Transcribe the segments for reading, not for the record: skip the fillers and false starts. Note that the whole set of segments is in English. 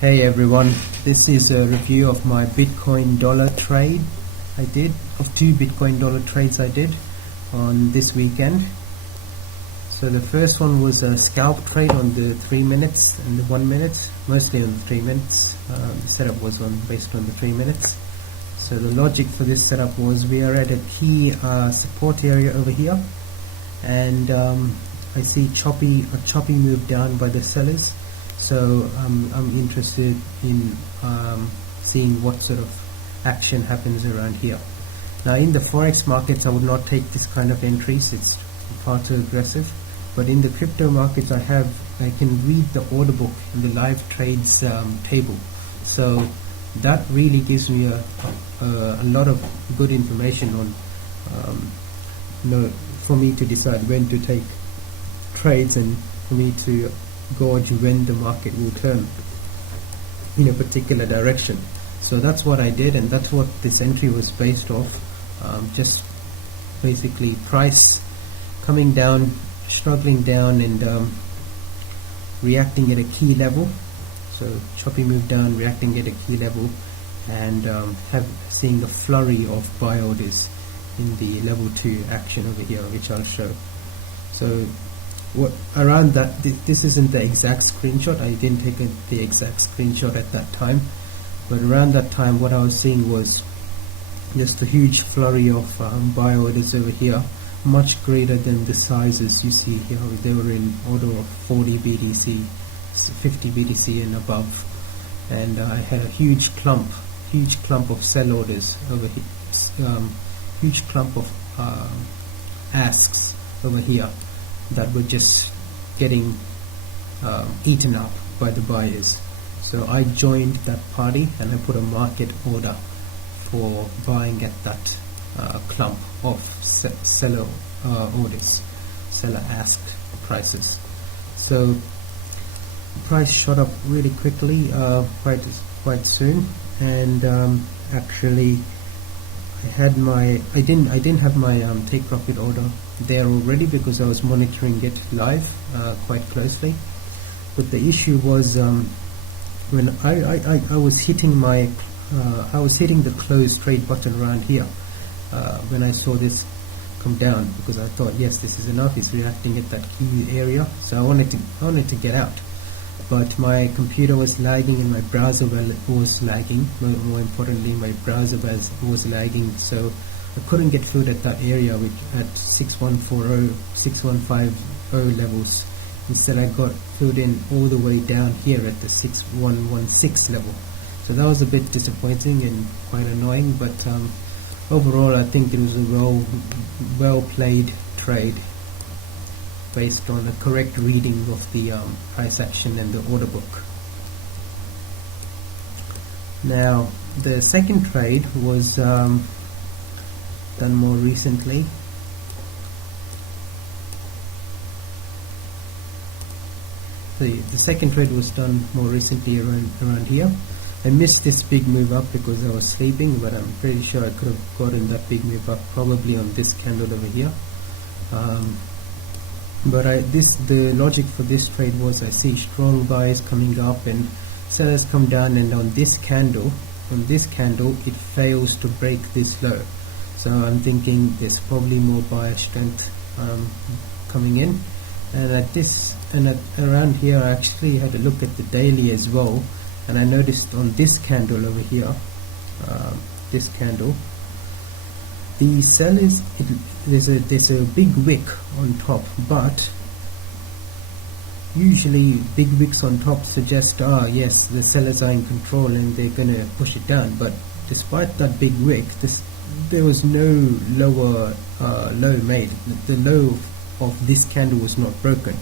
Hey everyone, this is a review of my Bitcoin dollar trade I did, of 2 Bitcoin dollar trades I did on this weekend. So the first one was a scalp trade on the 3 minutes and the 1 minute, mostly on the 3 minutes. The setup was based on the 3 minutes. So the logic for this setup was we are at a key support area over here, and I see a choppy move down by the sellers. So I'm interested in seeing what sort of action happens around here. Now in the forex markets I would not take this kind of entries, it's far too aggressive. But in the crypto markets I can read the order book in the live trades table. So that really gives me a lot of good information on for me to decide when to take trades and for me to gauge when the market will turn in a particular direction. So that's what I did, and that's what this entry was based off. Just basically price coming down, struggling down, and reacting at a key level. So choppy move down, reacting at a key level, and seeing a flurry of buy orders in the level 2 action over here, which I'll show. So around that, this isn't the exact screenshot, I didn't take the exact screenshot at that time, but around that time what I was seeing was just a huge flurry of buy orders over here, much greater than the sizes you see here. They were in order of 40 BTC, 50 BTC and above, and I had a huge clump of sell orders over here, huge clump of asks over here that were just getting eaten up by the buyers. So I joined that party and I put a market order for buying at that clump of seller orders, seller asked prices. So price shot up really quickly, quite soon, and actually I didn't have my take profit order there already because I was monitoring it live quite closely. But the issue was when I was hitting the close trade button around here when I saw this come down, because I thought, yes, this is enough, it's reacting at that key area, so I wanted to get out. But my computer was lagging and my browser was lagging. More importantly, my browser was lagging, so I couldn't get through at that area at 6140, 6150 levels. Instead I got through in all the way down here at the 6116 level. So that was a bit disappointing and quite annoying, but overall I think it was a well played trade based on a correct reading of the price action and the order book. Now the second trade was done more recently. The second trade was done more recently around here. I missed this big move up because I was sleeping, but I'm pretty sure I could have gotten that big move up probably on this candle over here. But the logic for this trade was I see strong buys coming up and sellers come down, and on this candle it fails to break this low. So I'm thinking there's probably more buyer strength coming in, and around here I actually had a look at the daily as well, and I noticed on this candle over here, this candle, the sellers, there's a big wick on top, but usually big wicks on top suggest, yes, the sellers are in control and they're gonna push it down. But despite that big wick, there was no lower low made. The low of this candle was not broken,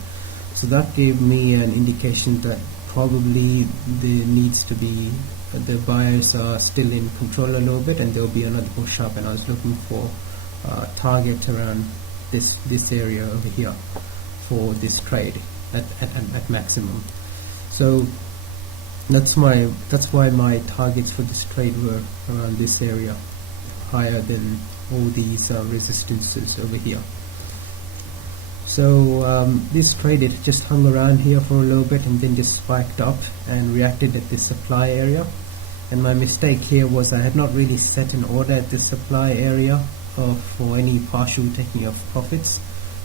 so that gave me an indication that probably there needs to be, the buyers are still in control a little bit and there will be another push up, and I was looking for target around this area over here for this trade at maximum. So that's why my targets for this trade were around this area, higher than all these resistances over here. So this trade, it just hung around here for a little bit and then just spiked up and reacted at this supply area. And my mistake here was I had not really set an order at this supply area for any partial taking of profits.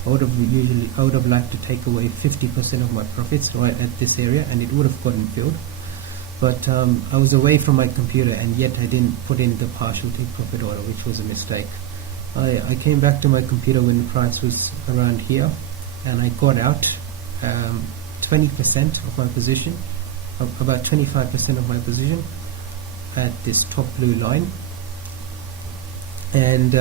I would have liked to take away 50% of my profits right at this area, and it would have gotten filled. But I was away from my computer, and yet I didn't put in the partial take profit order, which was a mistake. I came back to my computer when the price was around here, and I got out 20% of my position, about 25% of my position at this top blue line. And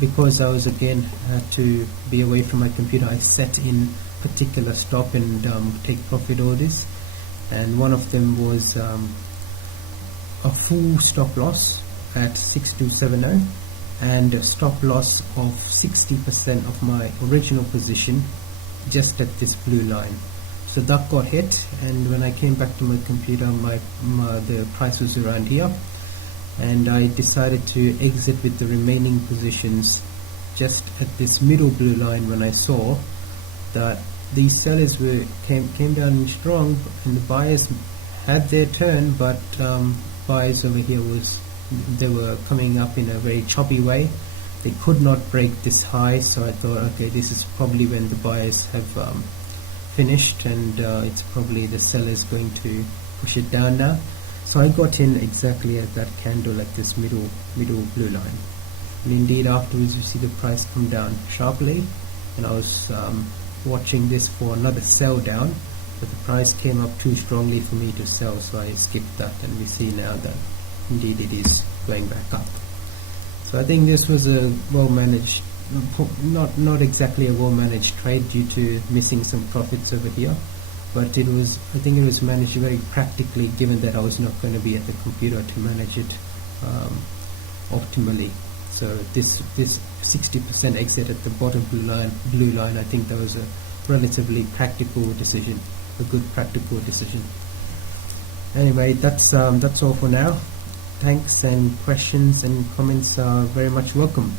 because I was again had to be away from my computer, I set in particular stop and take profit orders, and one of them was a full stop loss at 6270 and a stop loss of 60% of my original position just at this blue line. So that got hit, and when I came back to my computer, the price was around here, and I decided to exit with the remaining positions just at this middle blue line when I saw that these sellers came down strong and the buyers had their turn, but buyers over here they were coming up in a very choppy way. They could not break this high, so I thought, okay, this is probably when the buyers have finished, and it's probably the sellers going to push it down now. So I got in exactly at that candle at this middle blue line, and indeed afterwards you see the price come down sharply, and I was watching this for another sell down, but the price came up too strongly for me to sell, so I skipped that, and we see now that indeed it is going back up. So I think this was a well managed, not exactly a well managed trade due to missing some profits over here, but I think it was managed very practically, given that I was not going to be at the computer to manage it optimally. So this 60% exit at the bottom blue line, I think that was a relatively practical decision, a good practical decision. Anyway, that's all for now. Thanks, and questions and comments are very much welcome.